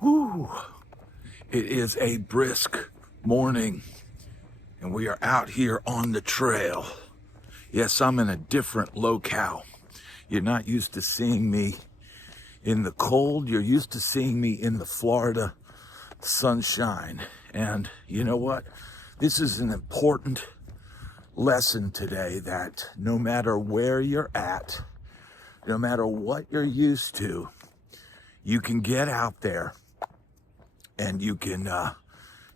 Whew. It is a brisk morning, and we are out here on the trail. Yes, I'm in a different locale. You're not used to seeing me in the cold. You're used to seeing me in the Florida sunshine. And you know what? This is an important lesson today that no matter where you're at, no matter what you're used to, you can get out there and you can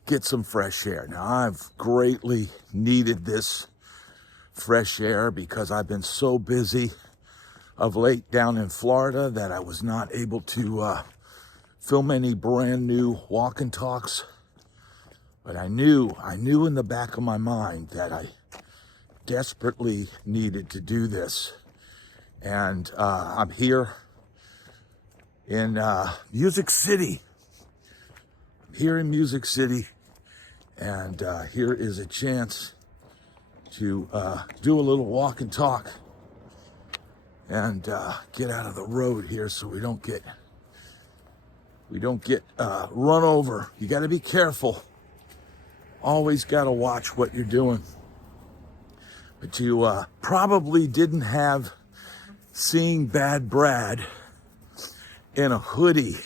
get some fresh air. Now, I've greatly needed this fresh air because I've been so busy of late down in Florida that I was not able to film any brand new walk and talks. But I knew in the back of my mind that I desperately needed to do this. And I'm here in Music City. Here in Music City, and here is a chance to do a little walk and talk and get out of the road here so we don't get run over. You got to be careful. Always got to watch what you're doing. But you probably didn't have seeing BadBrad in a hoodie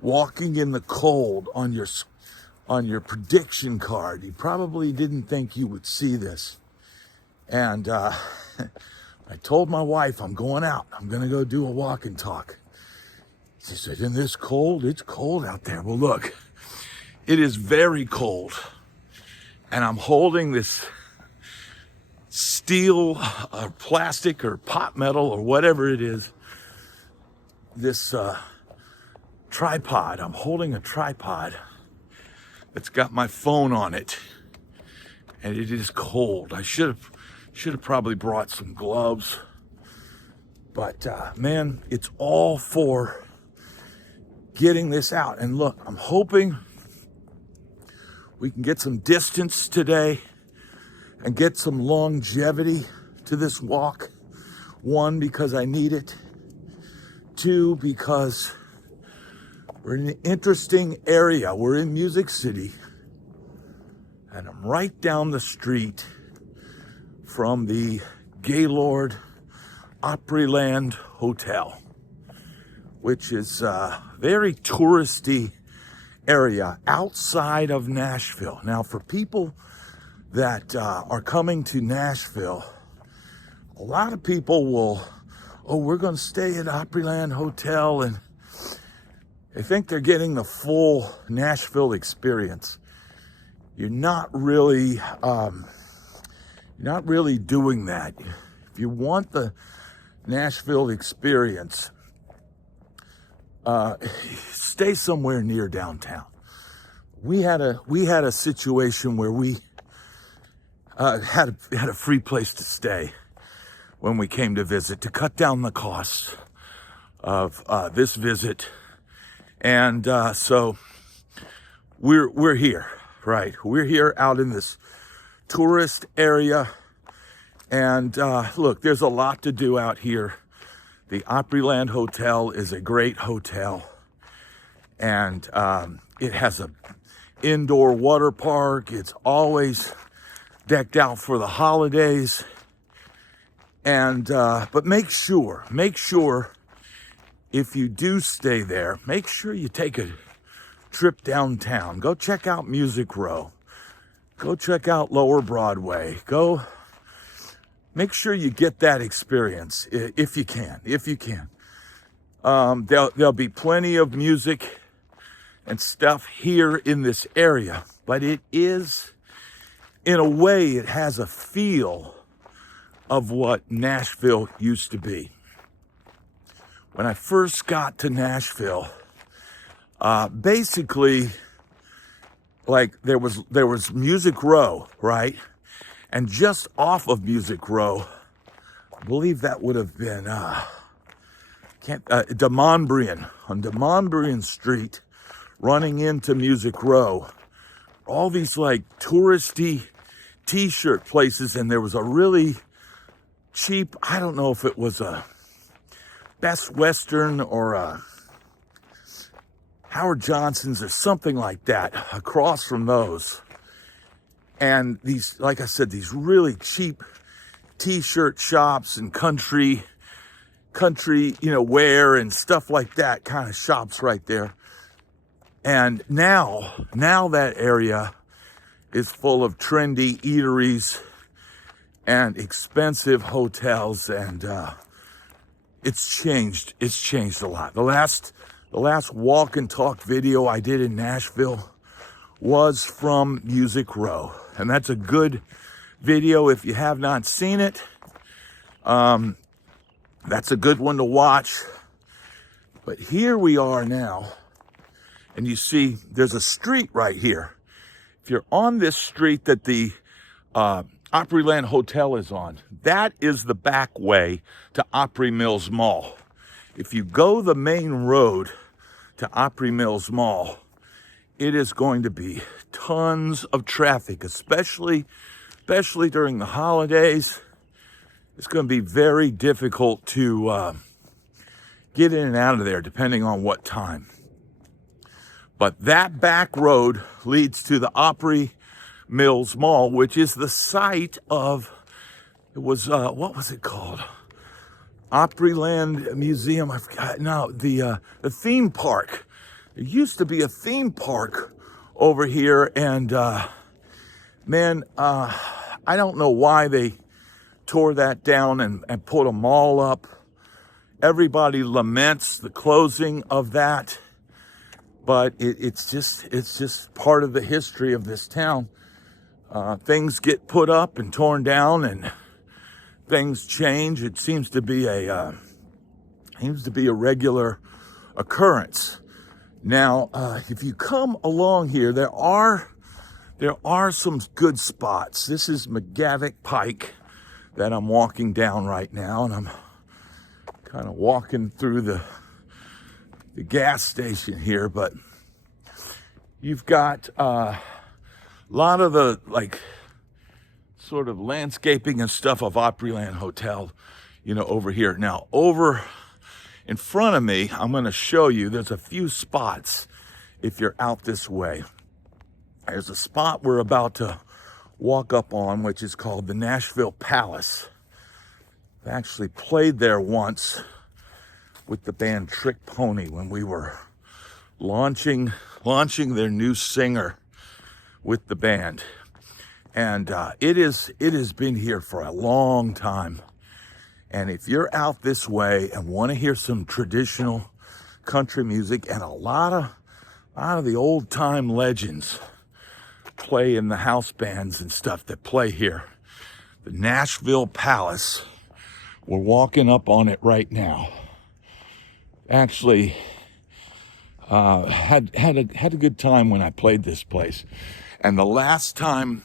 walking in the cold on your prediction card. You probably didn't think you would see this. And I told my wife, I'm going out. I'm going to go do a walk and talk. She said, in this cold? It's cold out there. Well, look, it is very cold. And I'm holding this steel or plastic or pot metal or whatever it is, this tripod. I'm holding a tripod that's got my phone on it, and it is cold. I should have probably brought some gloves, but man, it's all for getting this out. And look, I'm hoping we can get some distance today and get some longevity to this walk. One, because I need it. Two, because we're in an interesting area. We're in Music City, and I'm right down the street from the Gaylord Opryland Hotel, which is a very touristy area outside of Nashville. Now, for people that are coming to Nashville, a lot of people will, we're going to stay at Opryland Hotel, and they think they're getting the full Nashville experience. You're not really doing that. If you want the Nashville experience, stay somewhere near downtown. We had a situation where we had a free place to stay when we came to visit to cut down the costs of this visit. And so we're here, right? We're here out in this tourist area. And look, there's a lot to do out here. The Opryland Hotel is a great hotel. And it has a indoor water park. It's always decked out for the holidays. And but make sure if you do stay there, make sure you take a trip downtown. Go check out Music Row. Go check out Lower Broadway. Go make sure you get that experience if you can. There'll be plenty of music and stuff here in this area, but it is, in a way, it has a feel of what Nashville used to be. When I first got to Nashville, basically, like there was Music Row, right? And just off of Music Row, I believe that would have been Demonbreun, on Demonbreun Street, running into Music Row. All these like touristy t-shirt places, and there was a really cheap, I don't know if it was a Best Western or Howard Johnson's or something like that across from those. And these, like I said, these really cheap t-shirt shops and country, wear and stuff like that kind of shops right there. And now that area is full of trendy eateries and expensive hotels, and it's changed a lot. The last walk and talk video I did in Nashville was from Music Row, and that's a good video if you have not seen it. That's a good one to watch. But here we are now, and you see there's a street right here. If you're on this street that the Opryland Hotel is on, that is the back way to Opry Mills Mall. If you go the main road to Opry Mills Mall, it is going to be tons of traffic, especially during the holidays. It's going to be very difficult to get in and out of there depending on what time. But that back road leads to the Opry Mills Mall, which is the site of, what was it called? Opryland Museum, I forgot. No, the theme park. There used to be a theme park over here, and man, I don't know why they tore that down and put a mall up. Everybody laments the closing of that, but it's just part of the history of this town. Things get put up and torn down, and things change. It seems to be a regular occurrence. Now, if you come along here, there are some good spots. This is McGavock Pike that I'm walking down right now, and I'm kind of walking through the gas station here, but you've got a lot of the sort of landscaping and stuff of Opryland Hotel, over here. Now, over in front of me, I'm going to show you, there's a few spots if you're out this way. There's a spot we're about to walk up on, which is called the Nashville Palace. I actually played there once with the band Trick Pony when we were launching their new singer with the band. And it has been here for a long time. And if you're out this way and want to hear some traditional country music, and a lot of the old time legends play in the house bands and stuff that play here, the Nashville Palace, we're walking up on it right now. Actually, had a good time when I played this place. And the last time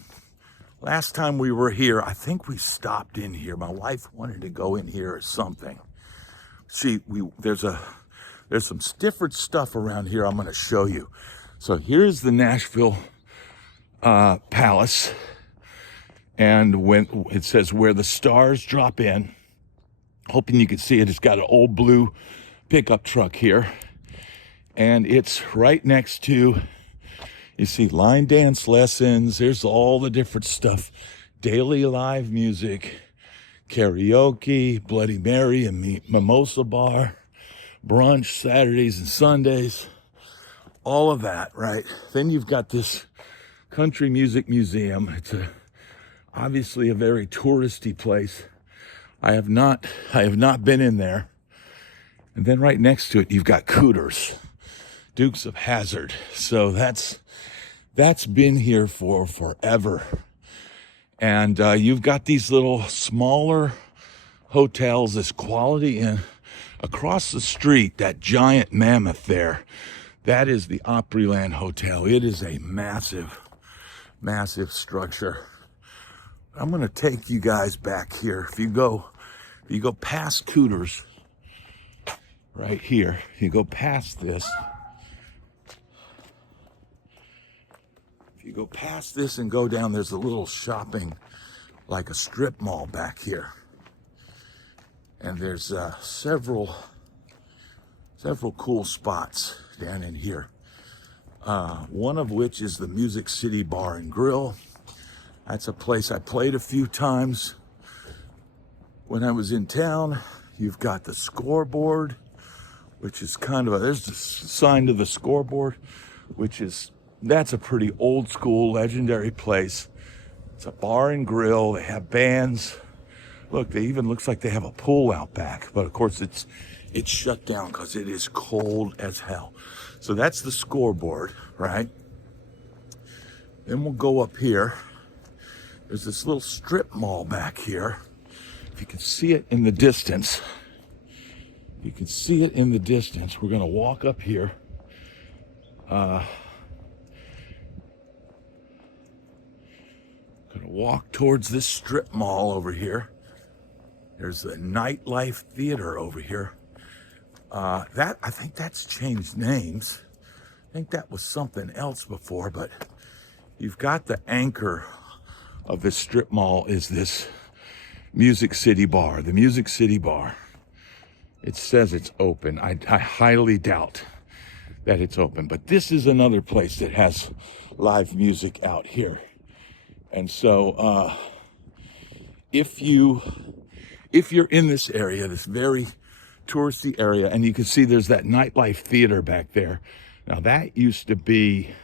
we were here, I think we stopped in here. My wife wanted to go in here or something. There's some different stuff around here I'm going to show you. So here's the Nashville Palace, and when it says where the stars drop in, hoping you can see it. It's got an old blue pickup truck here, and it's right next to, you see, line dance lessons. There's all the different stuff, daily live music, karaoke, Bloody Mary and Mimosa Bar, brunch Saturdays and Sundays, all of that, right? Then you've got this country music museum. It's obviously a very touristy place. I have not been in there. And then right next to it, you've got Cooters, Dukes of Hazzard. So that's been here for forever. And you've got these little smaller hotels, this Quality Inn. Across the street, that giant mammoth there, that is the Opryland Hotel. It is a massive, massive structure. I'm going to take you guys back here. If you go past Cooters, right here, you go past this. If you go past this and go down, there's a little shopping, like a strip mall back here. And there's several cool spots down in here. One of which is the Music City Bar and Grill. That's a place I played a few times when I was in town. You've got the Scoreboard, which is kind of there's the sign to the Scoreboard, that's a pretty old school, legendary place. It's a bar and grill. They have bands. Look, they even looks like they have a pool out back, but of course it's shut down because it is cold as hell. So that's the Scoreboard, right? Then we'll go up here. There's this little strip mall back here. If you can see it in the distance, we're going to walk up here. Going to walk towards this strip mall over here. There's the Nightlife Theater over here. I think that's changed names. I think that was something else before, but you've got the anchor of this strip mall is this Music City Bar, the Music City Bar. It says it's open. I highly doubt that it's open, but this is another place that has live music out here. And so if you're in this area, this very touristy area, and you can see there's that Nightlife Theater back there. Now that used to be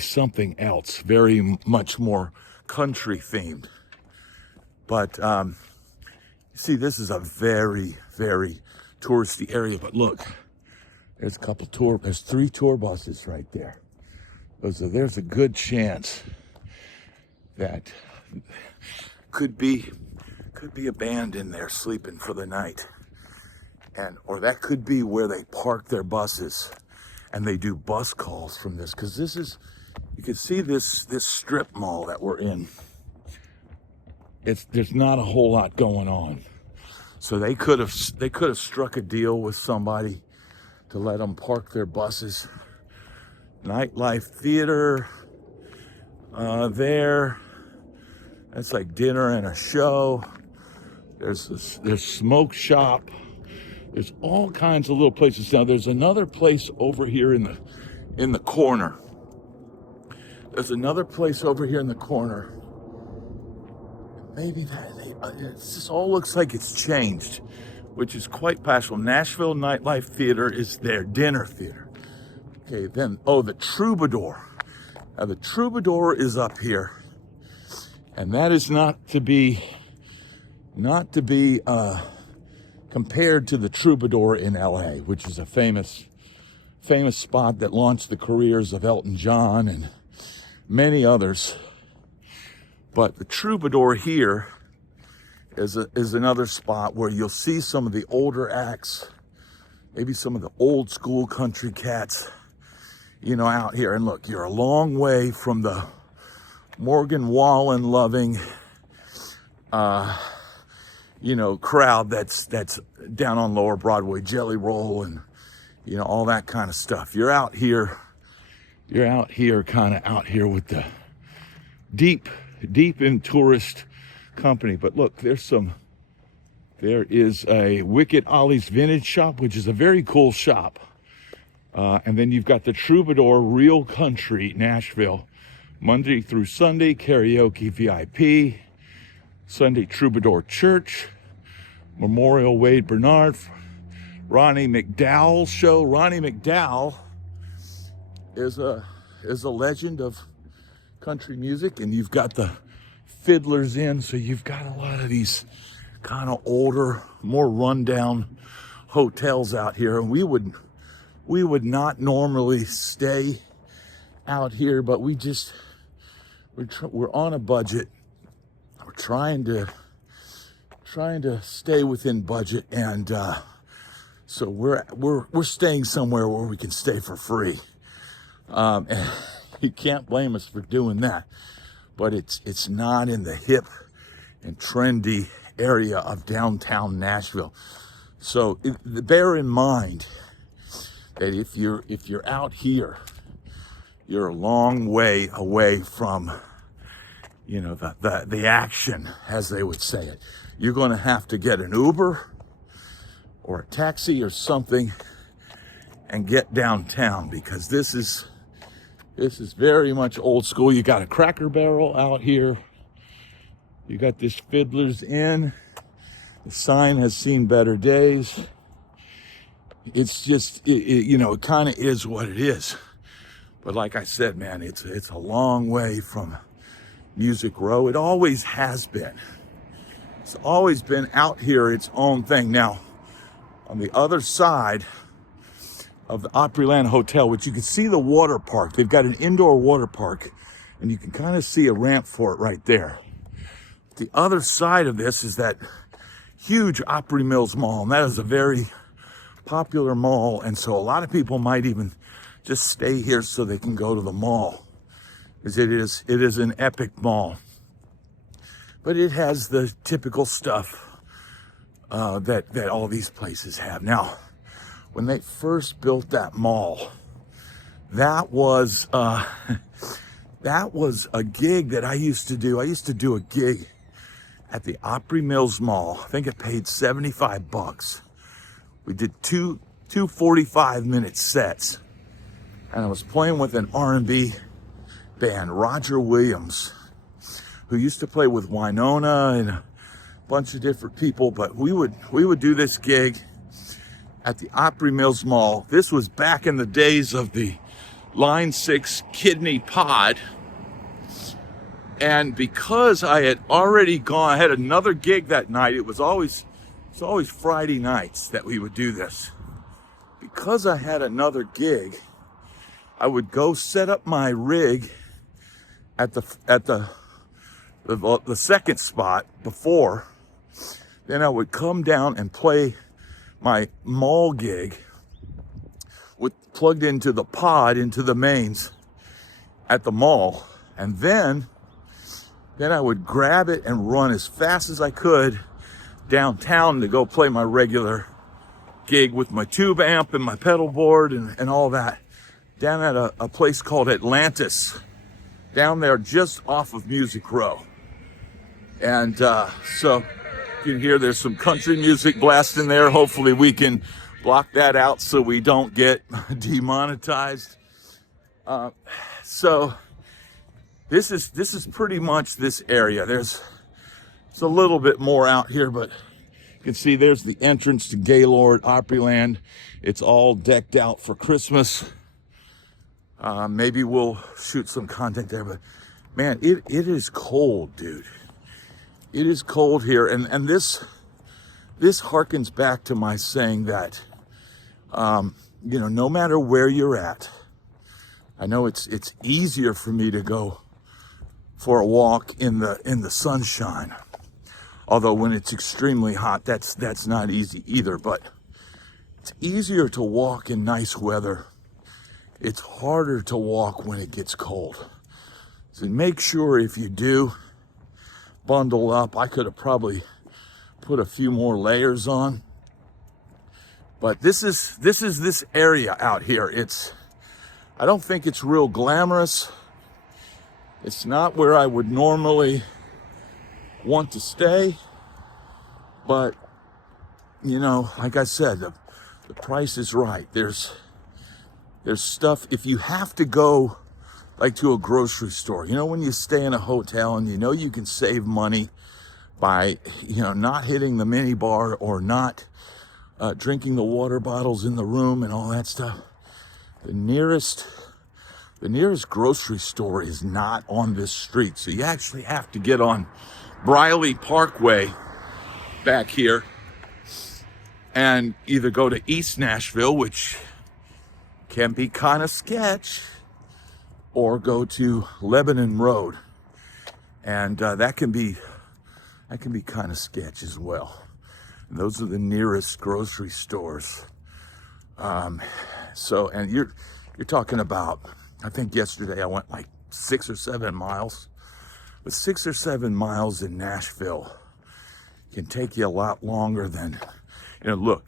something else, very much more country themed. But you see, this is a very, very touristy area. But look, there's there's 3 tour buses right there. There's a good chance that could be a band in there sleeping for the night, or that could be where they park their buses and they do bus calls from this, because you can see this strip mall that we're in. There's not a whole lot going on, so they could have struck a deal with somebody to let them park their buses. Nightlife Theater there. That's like dinner and a show. There's smoke shop. There's all kinds of little places. Now there's another place over here in the corner. There's another place over here in the corner. Maybe it just all looks like it's changed, which is quite possible. Nashville Nightlife Theater is their dinner theater. Okay, then the Troubadour. Now the Troubadour is up here. And that is not to be compared to the Troubadour in LA, which is a famous spot that launched the careers of Elton John and many others. But the Troubadour here is another spot where you'll see some of the older acts, maybe some of the old school country cats, out here. And look, you're a long way from the Morgan Wallen loving, crowd that's down on Lower Broadway, Jelly Roll, and all that kind of stuff. You're out here kind of out here with the deep in tourist company. But look, there is a Wicked Ollie's Vintage Shop, which is a very cool shop. And then you've got the Troubadour Real Country Nashville, Monday through Sunday, karaoke VIP, Sunday Troubadour Church, Memorial Wade Bernard, Ronnie McDowell show. Ronnie McDowell is a legend of country music, and you've got the Fiddlers Inn, so you've got a lot of these kind of older, more rundown hotels out here. And we would not normally stay out here, but we're on a budget. We're trying to stay within budget, and so we're staying somewhere where we can stay for free. And you can't blame us for doing that, but it's not in the hip and trendy area of downtown Nashville. So bear in mind that if you're out here, you're a long way away from the action, as they would say it. You're going to have to get an Uber or a taxi or something, and get downtown, because this is very much old school. You got a Cracker Barrel out here. You got this Fiddler's Inn. The sign has seen better days. It's just, it kind of is what it is. But like I said, man, it's a long way from Music Row. It always has been. It's always been out here its own thing. Now, on the other side of the Opryland Hotel, which you can see the water park. They've got an indoor water park, and you can kind of see a ramp for it right there. The other side of this is that huge Opry Mills Mall, and that is a very popular mall, and so a lot of people might even just stay here so they can go to the mall, because it is an epic mall. But it has the typical stuff that all these places have. Now, when they first built that mall, that was a gig that I used to do. I used to do a gig at the Opry Mills Mall. I think it paid $75. We did two 45-minute sets, and I was playing with an R&B band, Roger Williams, who used to play with Winona and a bunch of different people. But we would do this gig at the Opry Mills Mall. This was back in the days of the Line 6 kidney pod. And because I had already gone, I had another gig that night. It was always Friday nights that we would do this. Because I had another gig, I would go set up my rig at the second spot before. Then I would come down and play my mall gig plugged into the pod, into the mains at the mall. And then I would grab it and run as fast as I could downtown to go play my regular gig with my tube amp and my pedal board and all that, down at a place called Atlantis, down there just off of Music Row. And so you can hear there's some country music blasting there. Hopefully we can block that out so we don't get demonetized. So this is pretty much this area. There's a little bit more out here, but you can see there's the entrance to Gaylord Opryland. It's all decked out for Christmas. Maybe we'll shoot some content there, but man, it is cold, dude. It is cold here, and this harkens back to my saying that no matter where you're at, I know it's easier for me to go for a walk in the sunshine. Although when it's extremely hot, that's not easy either. But it's easier to walk in nice weather. It's harder to walk when it gets cold. So make sure if you do bundle up. I could have probably put a few more layers on. But this is this area out here. I don't think it's real glamorous. It's not where I would normally want to stay, but like I said, the price is right. There's stuff. If you have to go like to a grocery store, when you stay in a hotel and you can save money by not hitting the mini bar or not drinking the water bottles in the room and all that stuff, the nearest grocery store is not on this street. So you actually have to get on Briley Parkway back here and either go to East Nashville, which can be kind of sketch, or go to Lebanon Road, and that can be kind of sketch as well. And those are the nearest grocery stores. And you're talking about, I think yesterday I went like 6 or 7 miles. But 6 or 7 miles in Nashville can take you a lot longer than, look,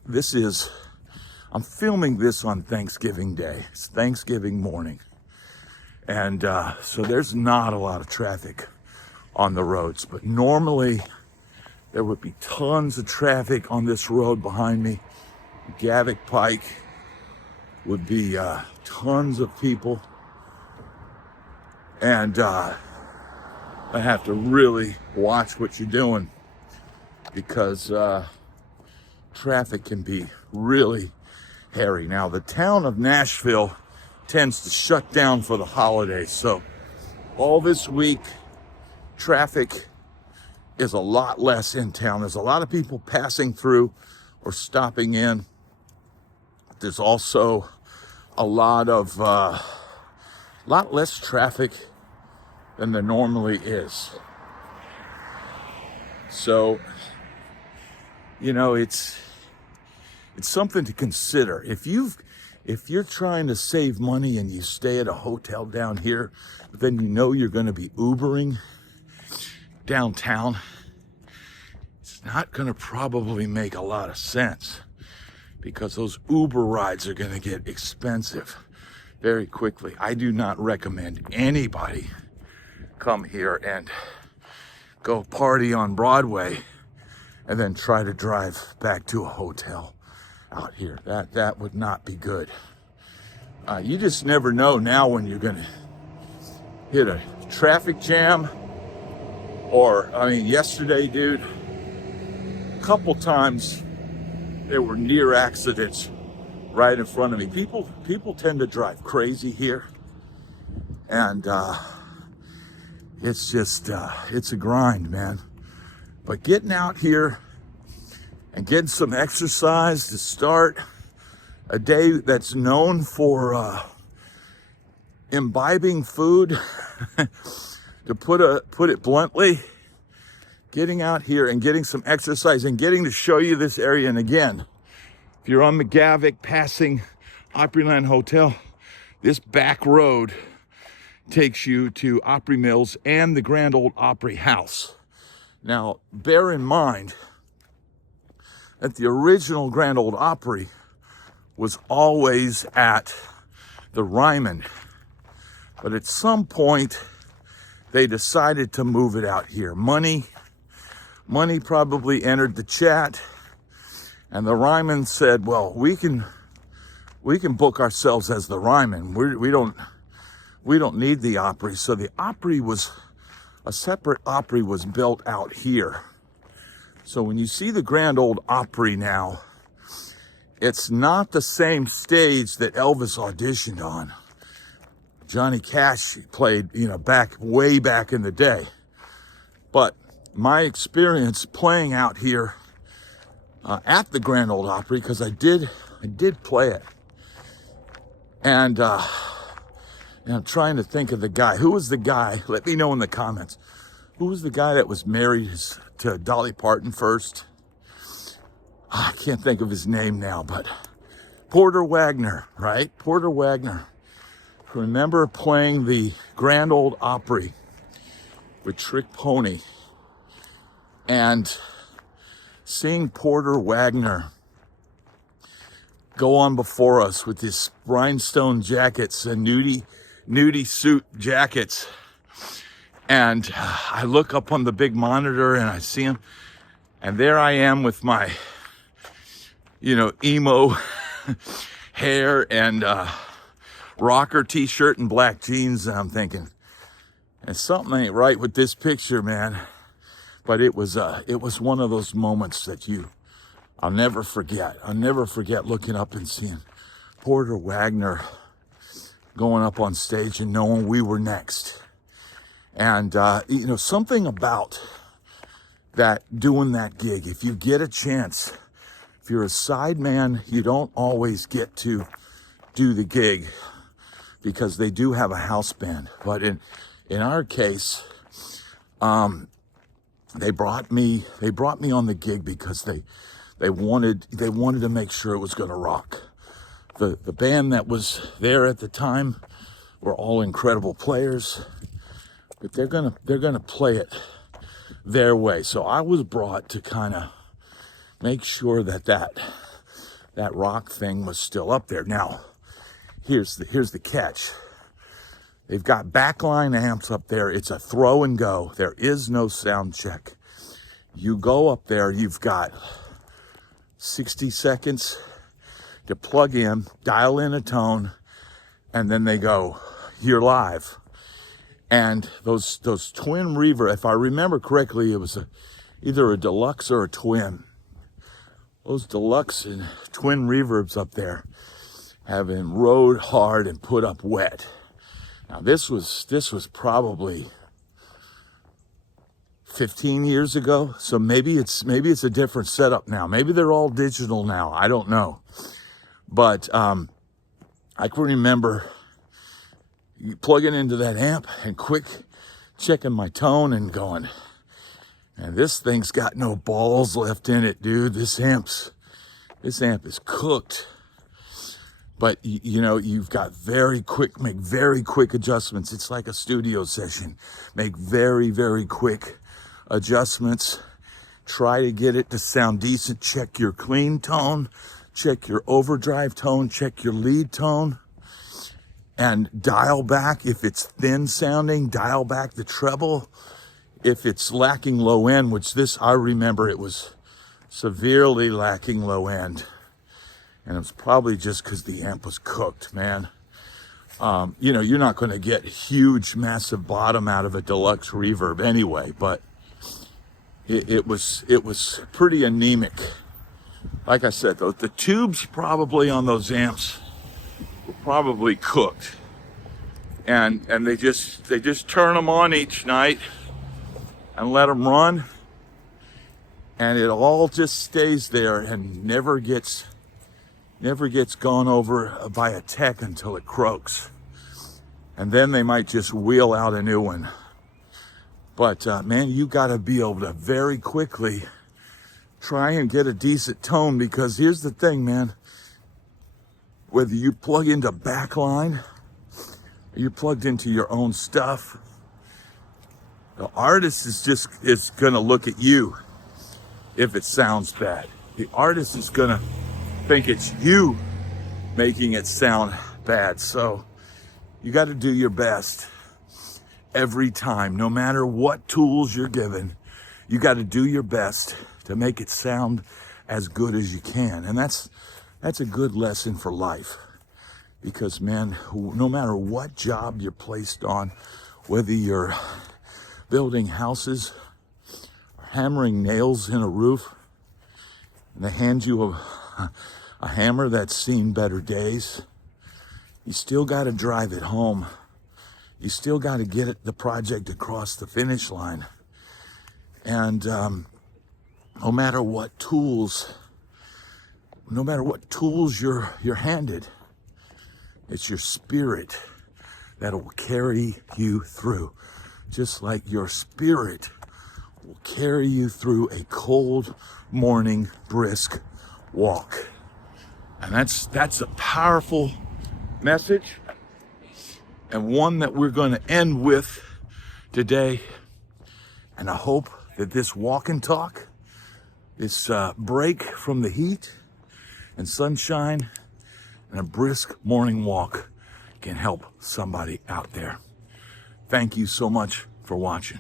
I'm filming this on Thanksgiving Day. It's Thanksgiving morning. And so there's not a lot of traffic on the roads. But normally there would be tons of traffic on this road behind me, McGavock Pike. would be tons of people. And I have to really watch what you're doing because traffic can be really hairy. Now, the town of Nashville tends to shut down for the holidays. So all this week, traffic is a lot less in town. There's a lot of people passing through or stopping in. There's also a lot less traffic than there normally is. So, you know, it's something to consider. If you're trying to save money and you stay at a hotel down here, but then you know you're going to be Ubering downtown, it's not going to probably make a lot of sense because those Uber rides are going to get expensive very quickly. I do not recommend anybody come here and go party on Broadway and then try to drive back to a hotel out here. That would not be good. You just never know now when you're gonna hit a traffic jam. Or, I mean, yesterday, dude, a couple times there were near accidents right in front of me. People tend to drive crazy here. And it's just, it's a grind, man. But getting out here and getting some exercise to start a day that's known for imbibing food, to put it bluntly, getting out here and getting some exercise and getting to show you this area. And again, if you're on McGavock passing Opryland Hotel, this back road takes you to Opry Mills and the Grand Ole Opry house. Now, bear in mind that the original Grand Ole Opry was always at the Ryman. But at some point, they decided to move it out here. Money probably entered the chat, and the Ryman said, well, we can book ourselves as the Ryman. We don't need the Opry. So the Opry a separate Opry was built out here. So when you see the Grand Ole Opry now, it's not the same stage that Elvis auditioned on. Johnny Cash played, way back in the day. But my experience playing out here at the Grand Ole Opry, because I did play it, and I'm trying to think of the guy. Who was the guy? Let me know in the comments. Who was the guy that was married to Dolly Parton first? I can't think of his name now, but Porter Wagner, right? Porter Wagner. Remember playing the Grand Ole Opry with Trick Pony and seeing Porter Wagner go on before us with his rhinestone jackets and nudie suit jackets. And I look up on the big monitor and I see him, and there I am with my, emo hair and rocker t-shirt and black jeans. And I'm thinking, and something ain't right with this picture, man. But it was one of those moments that I'll never forget. I'll never forget looking up and seeing Porter Wagner going up on stage and knowing we were next. And, something about that, doing that gig, if you get a chance, if you're a side man, you don't always get to do the gig because they do have a house band. But in our case, they brought me on the gig because they wanted to make sure it was going to rock. The band that was there at the time were all incredible players, but they're gonna play it their way. So I was brought to kind of make sure that rock thing was still up there. Now, here's the catch. They've got backline amps up there. It's a throw and go. There is no sound check. You go up there, you've got 60 seconds to plug in, dial in a tone, and then they go, you're live. And those twin reverb, if I remember correctly, it was either a deluxe or a twin. Those deluxe and twin reverbs up there have been rode hard and put up wet. Now this was probably 15 years ago, so maybe it's a different setup now. Maybe they're all digital now. I don't know, but I can remember plugging into that amp and quick checking my tone and going, and this thing's got no balls left in it, dude. This amp is cooked. But you know, you've got make very quick adjustments. It's like a studio session. Make very, very quick adjustments. Try to get it to sound decent. Check your clean tone, check your overdrive tone, check your lead tone, and dial back. If it's thin sounding, dial back the treble. If it's lacking low end, which I remember it was severely lacking low end. And it was probably just because the amp was cooked, man. You know, you're not going to get huge, massive bottom out of a deluxe reverb anyway, but it was pretty anemic. Like I said, though, the tubes probably on those amps were probably cooked, and they just turn them on each night and let them run, and it all just stays there and never gets gone over by a tech until it croaks. And then they might just wheel out a new one. But man, you gotta be able to very quickly try and get a decent tone, because here's the thing, man. Whether you plug into backline or you're plugged into your own stuff, the artist is gonna look at you if it sounds bad. The artist is gonna think it's you making it sound bad. So you got to do your best every time, no matter what tools you're given. You got to do your best to make it sound as good as you can. And that's a good lesson for life, because man, no matter what job you're placed on, whether you're building houses or hammering nails in a roof, and they hand you a hammer that's seen better days, you still got to drive it home. You still got to get the project across the finish line. And no matter what tools you're handed, it's your spirit that will carry you through. Just like your spirit will carry you through a cold morning brisk walk. And that's a powerful message, and one that we're going to end with today. And I hope that this walk and talk, this break from the heat and sunshine and a brisk morning walk, can help somebody out there. Thank you so much for watching.